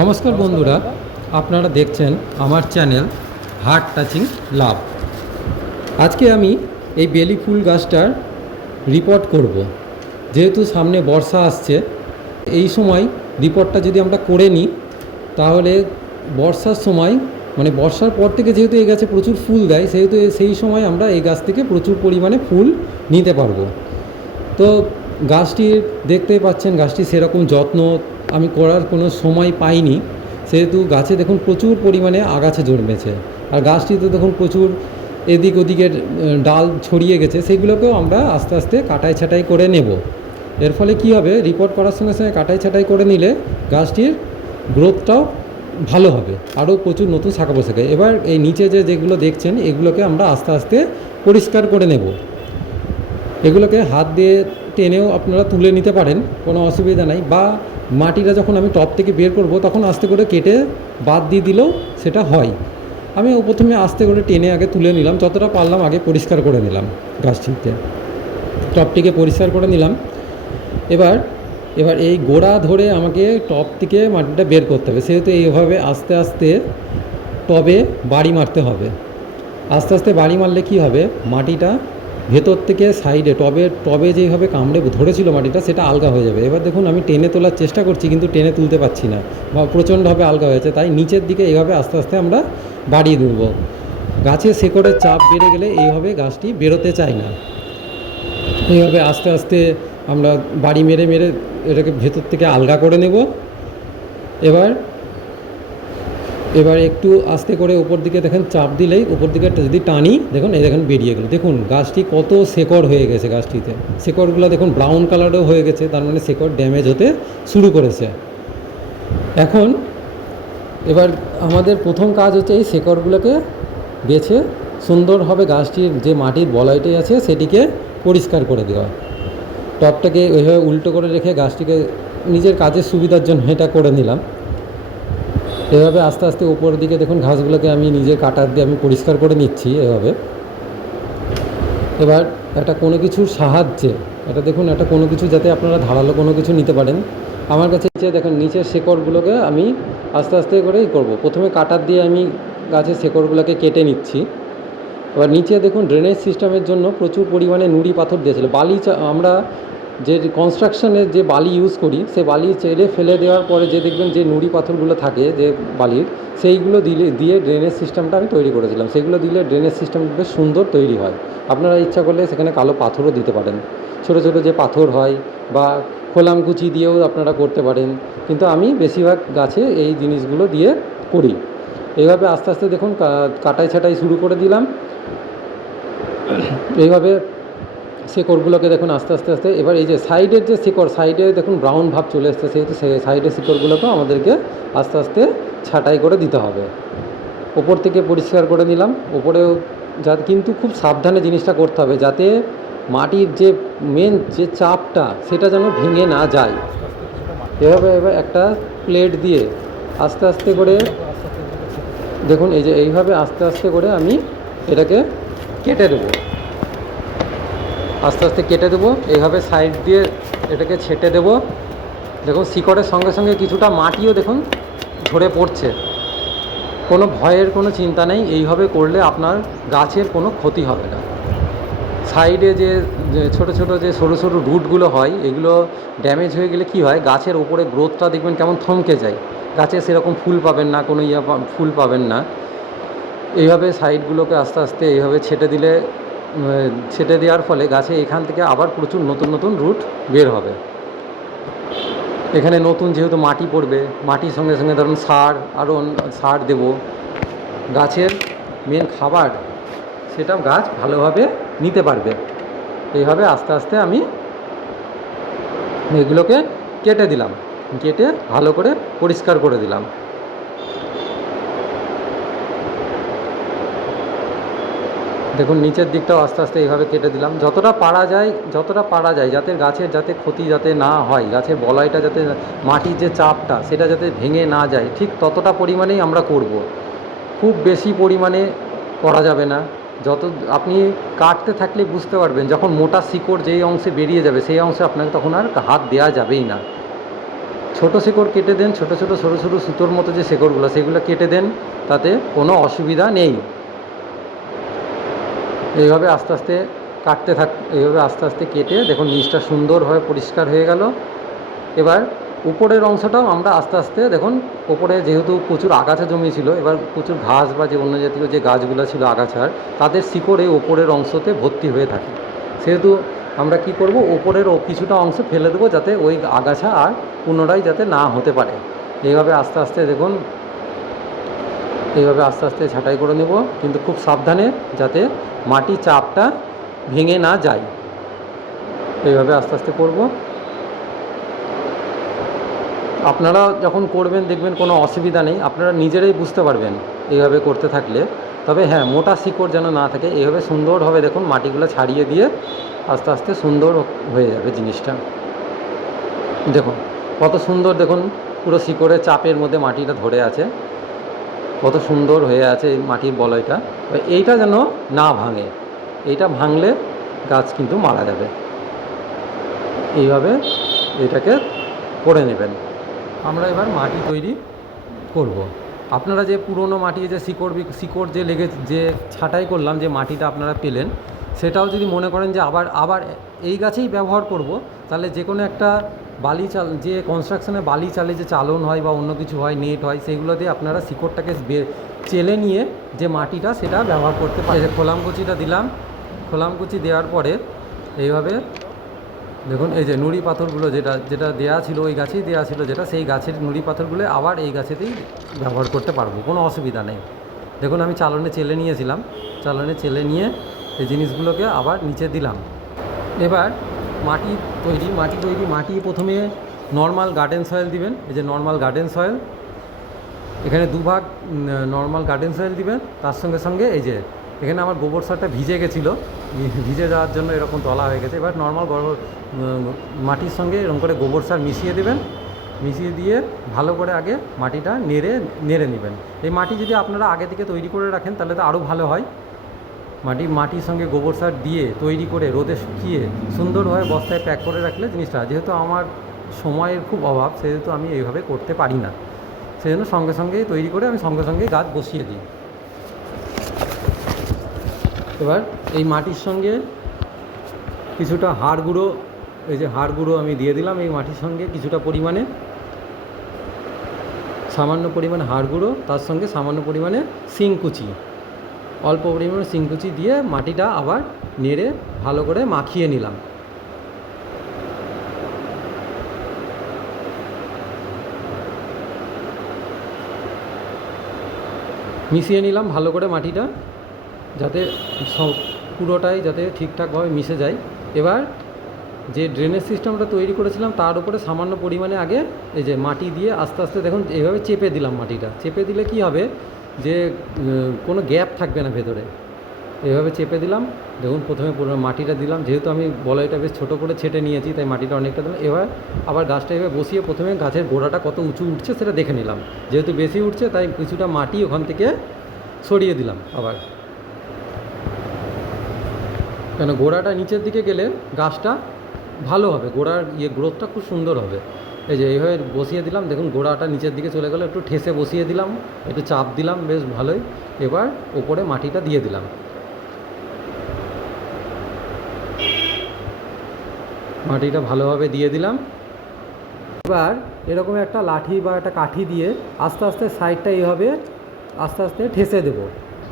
নমস্কার বন্ধুরা, আপনারা দেখছেন আমার চ্যানেল হার্ট টাচিং লাভ আজকে আমি এই বেলি ফুল গাছটার রিপোর্ট করব। যেহেতু সামনে বর্ষা আসছে, এই সময় রিপোর্টটা যদি আমরা করে নিই, তাহলে বর্ষার সময় মানে বর্ষার পর থেকে যেহেতু এই গাছে প্রচুর ফুল দেয়, সেহেতু সেই সময় আমরা এই গাছ থেকে প্রচুর পরিমাণে ফুল নিতে পারব। তো গাছটির, দেখতেই পাচ্ছেন গাছটি সেরকম যত্ন আমি করার কোনো সময় পাইনি। সেহেতু গাছে দেখুন প্রচুর পরিমাণে আগাছা জন্মেছে। আর গাছটিতে দেখুন প্রচুর এদিক ওদিকের ডাল ছড়িয়ে গেছে। সেগুলোকেও আমরা আস্তে আস্তে কাটাই ছাটাই করে নেব। এর ফলে কি হবে? রিপোর্ট করার সঙ্গে সঙ্গে কাটাই ছাটাই করে নিলে গাছটির গ্রোথটাও ভালো হবে। আরও প্রচুর নতুন শাখা পোশাকে এবার এই নিচে যে যেগুলো দেখছেন, এগুলোকে আমরা আস্তে আস্তে পরিষ্কার করে নেব। এগুলোকে হাত দিয়ে টেনেও আপনারা তুলে নিতে পারেন। কোনো অসুবিধা নাই। বা মাটিটা যখন আমি টপ থেকে বের করব, তখন আস্তে করে কেটে বাদ দিয়ে দিলেও সেটা হয়। আমি প্রথমে আস্তে করে টেনে আগে তুলে নিলাম, যতটা পারলাম আগে পরিষ্কার করে নিলাম গাছটিতে টপটিকে পরিষ্কার করে নিলাম। এবার এবার এই গোড়া ধরে আমাকে টপ থেকে মাটিটা বের করতে হবে। সেহেতু এইভাবে আস্তে আস্তে টবে বাড়ি মারতে হবে। আস্তে আস্তে বাড়ি মারলে কি হবে? মাটিটা ভেতর থেকে সাইডে টবে টবে যেইভাবে কামড়ে ধরেছিল মাটিটা, সেটা আলগা হয়ে যাবে। এবার দেখুন, আমি টেনে তোলার চেষ্টা করছি, কিন্তু টেনে তুলতে পারছি না বা প্রচণ্ডভাবে আলগা হয়েছে। তাই নিচের দিকে এইভাবে আস্তে আস্তে আমরা বাড়িয়ে দেব গাছের শেকড়ের চাপ বেড়ে গেলে এইভাবে গাছটি বেরোতে চায় না। এইভাবে আস্তে আস্তে আমরা বাড়ি মেরে মেরে এটাকে ভেতর থেকে আলগা করে নেব। এবার এবার একটু আস্তে করে উপর দিকে দেখেন চাপ দিলেই উপর দিকে যদি টানি, দেখুন, এই দেখেন বেরিয়ে গেলো। দেখুন, গাছটি কত শেকড় হয়ে গেছে গাছটিতে। শেকড়গুলো দেখুন ব্রাউন কালারও হয়ে গেছে, তার মানে শেকড় ড্যামেজ হতে শুরু করেছে। এখন এবার আমাদের প্রথম কাজ হচ্ছে এই শেকড়গুলোকে বেছে সুন্দরভাবে গাছটির যে মাটির বলয়টি আছে, সেটিকে পরিষ্কার করে দেওয়া। টপটাকে ওইভাবে উল্টো করে রেখে গাছটিকে নিজের কাজের সুবিধার জন্য এটা করে নিলাম। এভাবে আস্তে আস্তে উপরের দিকে দেখুন ঘাসগুলোকে আমি নিজের কাটার দিয়ে আমি পরিষ্কার করে নিচ্ছি এভাবে। এবার একটা কোনো কিছুর সাহায্যে, এটা দেখুন, একটা কোনো কিছু যাতে আপনারা ধারালো কোনো কিছু নিতে পারেন। আমার কাছে দেখুন, নিচের শেকড়গুলোকে আমি আস্তে আস্তে করেই করব। প্রথমে কাটার দিয়ে আমি গাছের শেকড়গুলোকে কেটে নিচ্ছি। এবার নিচে দেখুন, ড্রেনেজ সিস্টেমের জন্য প্রচুর পরিমাণে নুড়ি পাথর দিয়েছিল। বালি আমরা যে কনস্ট্রাকশনের যে বালি ইউজ করি, সে বালি চেড়ে ফেলে দেওয়ার পরে যে দেখবেন যে নুড়ি পাথরগুলো থাকে যে বালির, সেইগুলো দিলে, দিয়ে ড্রেনেজ সিস্টেমটা আমি তৈরি করেছিলাম। সেগুলো দিলে ড্রেনেজ সিস্টেম বেশ সুন্দর তৈরি হয়। আপনারা ইচ্ছা করলে সেখানে কালো পাথরও দিতে পারেন। ছোটো ছোটো যে পাথর হয় বা খোলামকুচি দিয়েও আপনারা করতে পারেন। কিন্তু আমি বেশিরভাগ গাছে এই জিনিসগুলো দিয়ে করি। এইভাবে আস্তে আস্তে দেখুন কাটাই, ছাটাই শুরু করে দিলাম। এইভাবে শেকড়গুলোকে দেখুন আস্তে আস্তে আস্তে, এবার এই যে সাইডের যে শিকড় সাইডে দেখুন ব্রাউন ভাব চলে এসছে সেহেতু সেই সাইডের শিকড়গুলোকেও আমাদেরকে আস্তে আস্তে ছাঁটাই করে দিতে হবে। ওপর থেকে পরিষ্কার করে নিলাম। ওপরেও যাতে কিন্তু খুব সাবধানে জিনিসটা করতে হবে যাতে মাটির যে মেন যে চাপটা সেটা যেন ভেঙে না যায়। এভাবে এবার একটা প্লেট দিয়ে আস্তে আস্তে করে দেখুন এই যে এইভাবে আস্তে আস্তে করে আমি এটাকে কেটে দেবো। আস্তে আস্তে কেটে দেবো। এইভাবে সাইড দিয়ে এটাকে ছেটে দেবো। দেখুন, শিকড়ের সঙ্গে সঙ্গে কিছুটা মাটিও দেখুন ঝরে পড়ছে। কোনো ভয়ের কোনো চিন্তা নেই, এইভাবে করলে আপনার গাছের কোনো ক্ষতি হবে না। সাইডে যে ছোট ছোট যে সরু সরু রুটগুলো হয়, এগুলো ড্যামেজ হয়ে গেলে কি হয়, গাছের ওপরে গ্রোথটা দেখবেন কেমন থমকে যায়। গাছে সেরকম ফুল পাবেন না, কোনো ইয়া ফুল পাবেন না। এইভাবে সাইডগুলোকে আস্তে আস্তে এইভাবে ছেটে দিলে ছেটে দেওয়ার ফলে গাছে এখান থেকে আবার প্রচুর নতুন নতুন রুট বের হবে। এখানে নতুন যেহেতু মাটি পড়বে, মাটির সঙ্গে সঙ্গে ধরুন সার, আরও সার দেব। গাছের মেন খাবার সেটা গাছ ভালোভাবে নিতে পারবে। এইভাবে আস্তে আস্তে আমি এগুলোকে কেটে দিলাম। কেটে ভালো করে পরিষ্কার করে দিলাম। দেখুন, নিচের দিকটাও আস্তে আস্তে এইভাবে কেটে দিলাম। যতটা পারা যায়, যতটা পারা যায়, যাতে গাছের যাতে ক্ষতি যাতে না হয়, গাছের বলাইটা যাতে মাটির যে চাপটা, সেটা যাতে ভেঙে না যায়, ঠিক ততটা পরিমাণেই আমরা করব। খুব বেশি পরিমাণে করা যাবে না। যত, আপনি কাটতে থাকলে বুঝতে পারবেন, যখন মোটা শিকড় যেই অংশে বেরিয়ে যাবে, সেই অংশে আপনাকে তখন আর হাত দেওয়া যাবেই না। ছোট শিকড় কেটে দেন, ছোট ছোট সরু সরু সুতোর মতো যে শেকড়গুলো, সেগুলো কেটে দেন, তাতে কোনো অসুবিধা নেই। এইভাবে আস্তে আস্তে কাটতে থাক, এইভাবে আস্তে আস্তে কেটে দেখুন নিচটা সুন্দরভাবে পরিষ্কার হয়ে গেল। এবার উপরের অংশটাও আমরা আস্তে আস্তে দেখুন, উপরে যেহেতু প্রচুর আগাছা জমিয়েছিল এবার প্রচুর ঘাস বা যে অন্য জাতীয় যে গাছগুলো ছিল আগাছার তাদের শিকড়ে ওপরের অংশতে ভর্তি হয়ে থাকে। সেহেতু আমরা কি করব ওপরের কিছুটা অংশ ফেলে দেবো যাতে ওই আগাছা আর পুনরায় যাতে না হতে পারে। এইভাবে আস্তে আস্তে দেখুন, এইভাবে আস্তে আস্তে ছাঁটাই করে নেব। কিন্তু খুব সাবধানে যাতে মাটি চাপটা ভেঙে না যায়। এইভাবে আস্তে আস্তে করব। আপনারা যখন করবেন, দেখবেন কোনো অসুবিধা নেই। আপনারা নিজেরাই বুঝতে পারবেন এইভাবে করতে থাকলে। তবে হ্যাঁ মোটা শিকড় যেন না থাকে, এইভাবে সুন্দরভাবে দেখুন মাটিগুলো ছাড়িয়ে দিয়ে আস্তে আস্তে সুন্দর হয়ে যাবে জিনিসটা। দেখুন, কত সুন্দর দেখুন, পুরো শিকড়ের চাপের মধ্যে মাটিটা ধরে আছে। কত সুন্দর হয়ে আছে এই মাটির বলয়টা। এইটা যেন না ভাঙে, এইটা ভাঙলে গাছ কিন্তু মারা যাবে। এইভাবে এটাকে করে নেবেন। আমরা এবার মাটি তৈরি করব। আপনারা যে পুরনো মাটি, যে শিকড় শিকড় যে লেগে, যে ছাঁটাই করলাম, যে মাটিটা আপনারা পেলেন, সেটাও যদি মনে করেন যে আবার আবার এই গাছেই ব্যবহার করব, তাহলে যে কোনো একটা বালি চাল, যে কনস্ট্রাকশনে বালি চালে যে চালন হয় বা অন্য কিছু হয় নেট হয় সেগুলো দিয়ে আপনারা শিকড়টাকে চেলে নিয়ে যে মাটিটা সেটা ব্যবহার করতে পারে খোলামকুচিটা দিলাম। খোলামকুচি দেওয়ার পরে এইভাবে দেখুন, এই যে নুড়ি পাথরগুলো যেটা যেটা দেয়া ছিল ওই গাছেই দেয়া ছিল যেটা, সেই গাছের নুড়ি পাথরগুলো আবার এই গাছেতেই ব্যবহার করতে পারব, কোনো অসুবিধা নেই। দেখুন, আমি চালনে চেলে নিয়েছিলাম। চালনে চেলে নিয়ে এই জিনিসগুলোকে আবার নিচে দিলাম। এবার মাটি তৈরি মাটি তৈরি, মাটি প্রথমে নর্মাল গার্ডেন সয়েল দিবেন, এই যে নর্মাল গার্ডেন সয়েল এখানে দুভাগ নর্মাল গার্ডেন সয়েল দিবেন, তার সঙ্গে সঙ্গে এই যে, এখানে আমার গোবর সারটা ভিজে গেছিল ভিজে যাওয়ার জন্য এরকম তলা হয়ে গেছে। এবার নর্মাল গোবর মাটির সঙ্গে এরকম করে গোবর সার মিশিয়ে দেবেন, মিশিয়ে দিয়ে ভালো করে আগে মাটিটা নেড়ে নেড়ে নেবেন। এই মাটি যদি আপনারা আগে থেকে তৈরি করে রাখেন, তাহলে তো আরও ভালো হয়। মাটি, মাটির সঙ্গে গোবর সার দিয়ে তৈরি করে রোদে শুকিয়ে সুন্দরভাবে বস্তায় প্যাক করে রাখলে জিনিসটা, যেহেতু আমার সময়ের খুব অভাব, সেহেতু আমি এইভাবে করতে পারি না। সেই জন্য সঙ্গে সঙ্গেই তৈরি করে আমি সঙ্গে সঙ্গে গাছ বসিয়ে দিই। এবার এই মাটির সঙ্গে কিছুটা হাড় গুঁড়ো, এই যে হাড় গুঁড়ো আমি দিয়ে দিলাম, এই মাটির সঙ্গে কিছুটা পরিমাণে সামান্য পরিমাণে হাড় গুঁড়ো, তার সঙ্গে সামান্য পরিমাণে শিংকুচি। অল্প পরিমাণে শিংকুচি দিয়ে মাটিটা আবার নেড়ে ভালো করে মাখিয়ে নিলাম। মিশিয়ে নিলাম ভালো করে মাটিটা, যাতে সব পুরোটাই যাতে ঠিকঠাকভাবে মিশে যায়। এবার যে ড্রেনেজ সিস্টেমটা তৈরি করেছিলাম, তার উপরে সামান্য পরিমাণে আগে এই যে মাটি দিয়ে আস্তে আস্তে দেখুন, এইভাবে চেপে দিলাম মাটিটা। চেপে দিলে কি হবে? যে কোনো গ্যাপ থাকবে না ভেতরে। এভাবে চেপে দিলাম। দেখুন, প্রথমে পুরো মাটিটা দিলাম। যেহেতু আমি বলয়টা বেশ ছোটো করে ছেটে নিয়েছি, তাই মাটিটা অনেকটা দিলাম। এবার আবার গাছটা এভাবে বসিয়ে প্রথমে গাছের গোড়াটা কত উঁচু উঠছে সেটা দেখে নিলাম। যেহেতু বেশি উঠছে, তাই কিছুটা মাটি ওখান থেকে সরিয়ে দিলাম আবার। কেন, গোড়াটা নিচের দিকে গেলে গাছটা ভালো হবে। গোড়ার ইয়ে গ্রোথটা খুব সুন্দর হবে। এই যে এইভাবে বসিয়ে দিলাম। দেখুন, গোড়াটা নিচের দিকে চলে গেলো। একটু ঠেসে বসিয়ে দিলাম। একটু চাপ দিলাম। বেশ ভালোই। এবার ওপরে মাটিটা দিয়ে দিলাম। মাটিটা ভালোভাবে দিয়ে দিলাম। এবার এরকম একটা লাঠি বা একটা কাঠি দিয়ে আস্তে আস্তে সাইডটা এইভাবে আস্তে আস্তে ঠেসে দেবো।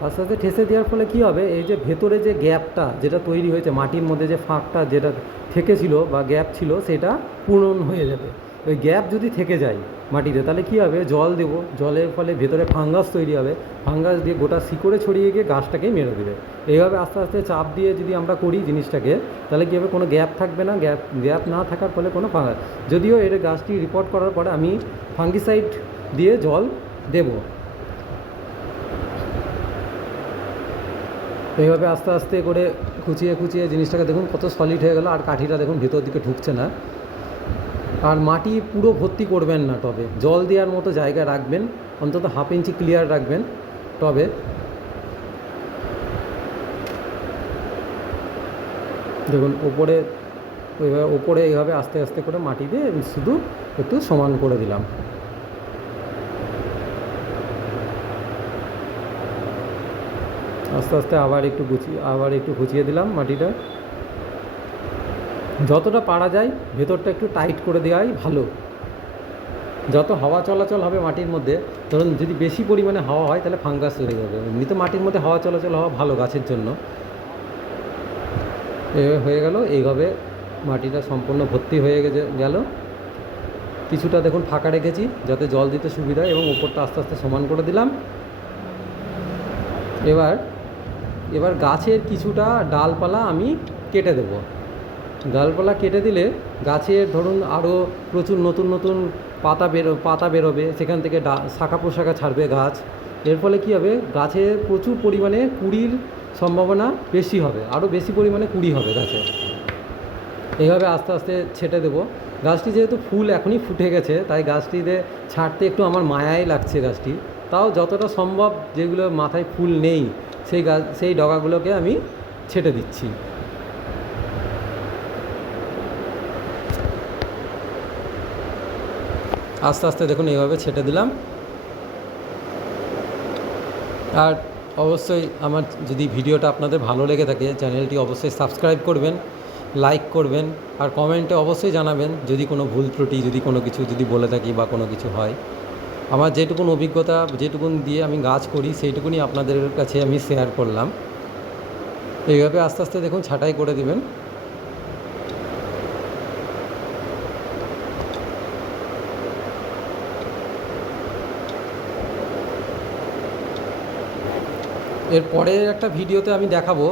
আস্তে আস্তে ঠেসে দেওয়ার ফলে কী হবে? এই যে ভেতরে যে গ্যাপটা যেটা তৈরি হয়েছে, মাটির মধ্যে যে ফাঁকটা যেটা থেকেছিল বা গ্যাপ ছিল, সেটা পূরণ হয়ে যাবে। ওই গ্যাপ যদি থেকে যায় মাটিতে, তাহলে কী হবে? জল দেবো। জলের ফলে ভেতরে ফাঙ্গাস তৈরি হবে। ফাঙ্গাস দিয়ে গোটা শিকড়ে ছড়িয়ে গিয়ে গাছটাকে মেরে দেবে। এইভাবে আস্তে আস্তে চাপ দিয়ে যদি আমরা করি জিনিসটাকে, তাহলে কী হবে? কোনো গ্যাপ থাকবে না। গ্যাপ গ্যাপ না থাকার ফলে কোনো ফাঙ্গাস যদিও এর গাছটি রিপোর্ট করার পরে আমি ফাঙ্গিসাইড দিয়ে জল দেবো। এইভাবে আস্তে আস্তে করে খুচিয়ে খুচিয়ে জিনিসটাকে দেখুন কত সলিড হয়ে গেল। আর কাঠিটা দেখুন ভেতর দিকে ঢুকছে না। আর মাটি পুরো ভর্তি করবেন না টবে। জল দেওয়ার মতো জায়গা রাখবেন, অন্তত হাফ ইঞ্চি ক্লিয়ার রাখবেন টবে। দেখুন, ওপরে ওইভাবে ওপরে এইভাবে আস্তে আস্তে করে মাটি দিয়ে শুধু একটু সমান করে দিলাম। আস্তে আস্তে আবার একটু গুছিয়ে আবার একটু গুছিয়ে দিলাম মাটিটা। যতটা পারা যায়, ভেতরটা একটু টাইট করে দেওয়াই ভালো। যত হাওয়া চলাচল হবে মাটির মধ্যে, ধরুন যদি বেশি পরিমাণে হাওয়া হয়, তাহলে ফাঙ্গাস তৈরি যাবে। এমনিতে মাটির মধ্যে হাওয়া চলাচল হওয়া ভালো গাছের জন্য। এভাবে হয়ে গেল, এইভাবে মাটিটা সম্পূর্ণ ভর্তি হয়ে গেল। কিছুটা দেখুন ফাঁকা রেখেছি, যাতে জল দিতে সুবিধা হয় এবং উপরটা আস্তে আস্তে সমান করে দিলাম। এবার এবার গাছের কিছুটা ডালপালা আমি কেটে দেবো। ডালপালা কেটে দিলে গাছের ধরুন আরও প্রচুর নতুন নতুন পাতা বেরো, পাতা বেরোবে, সেখান থেকে ডা, শাখা পোশাখা ছাড়বে গাছ। এর ফলে কী হবে? গাছে প্রচুর পরিমাণে কুড়ির সম্ভাবনা বেশি হবে আরও বেশি পরিমাণে কুড়ি হবে গাছে। এইভাবে আস্তে আস্তে ছেটে দেবো। গাছটি যেহেতু ফুল এখনই ফুটে গেছে, তাই গাছটিতে ছাড়তে একটু আমার মায়াই লাগছে গাছটি। তাও যতটা সম্ভব যেগুলো মাথায় ফুল নেই, সেই গাছ সেই ডগাগুলোকে আমি ছেটে দিচ্ছি। আস্তে আস্তে দেখুন, এইভাবে ছেটে দিলাম। আর অবশ্যই আমার যদি ভিডিওটা আপনাদের ভালো লেগে থাকে, চ্যানেলটি অবশ্যই সাবস্ক্রাইব করবেন, লাইক করবেন, আর কমেন্টে অবশ্যই জানাবেন যদি কোনো ভুল ত্রুটি, যদি কোনো কিছু যদি বলে থাকি বা কোনো কিছু হয়। আমার যেটুকুন অভিজ্ঞতা, যেটুকুন দিয়ে আমি গাছ করি সেইটুকুনি আপনাদের কাছে আমি শেয়ার করলাম। এইভাবে আস্তে আস্তে দেখুন, ছাঁটাই করে দিবেন। এরপরে একটা ভিডিওতে আমি দেখাবো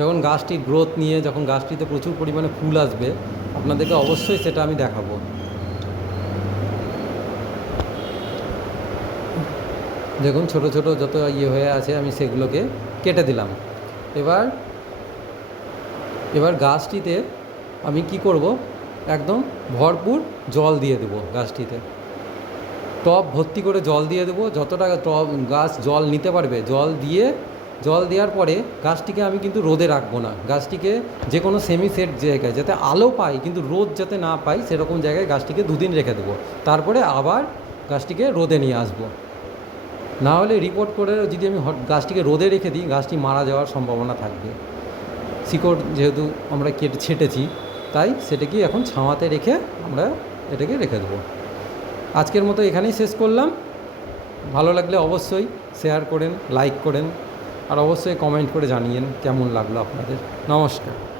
যখন গাছটির গ্রোথ নিয়ে, যখন গাছটিতে প্রচুর পরিমাণে ফুল আসবে, আপনাদেরকে অবশ্যই সেটা আমি দেখাবো। দেখুন, ছোট ছোট যত ইয়ে হয়ে আছে, আমি সেগুলোকে কেটে দিলাম। এবার এবার গাছটিতে আমি কি করব? একদম ভরপুর জল দিয়ে দেবো গাছটিতে। টব ভর্তি করে জল দিয়ে দেবো। যতটা টব, গাছ জল নিতে পারবে, জল দিয়ে জল দেওয়ার পরে গাছটিকে আমি কিন্তু রোদে রাখব না। গাছটিকে যে কোনো সেমি সেট জায়গায় যাতে আলো পাই, কিন্তু রোদ যাতে না পাই, সেরকম জায়গায় গাছটিকে দুদিন রেখে দেবো। তারপরে আবার গাছটিকে রোদে নিয়ে আসব। না হলে রিপোর্ট করে যদি আমি গাছটিকে রোদে রেখে দিই, গাছটি মারা যাওয়ার সম্ভাবনা থাকবে। শিকড় যেহেতু আমরা কেটে, ছেটেছি, তাই সেটাকে এখন ছাওয়াতে রেখে আমরা এটাকে রেখে দেবো। আজকের মতো এখানেই শেষ করলাম। ভালো লাগলে অবশ্যই শেয়ার করেন লাইক করেন। আর অবশ্যই কমেন্ট করে জানিয়েন কেমন লাগল আপনাদের। নমস্কার।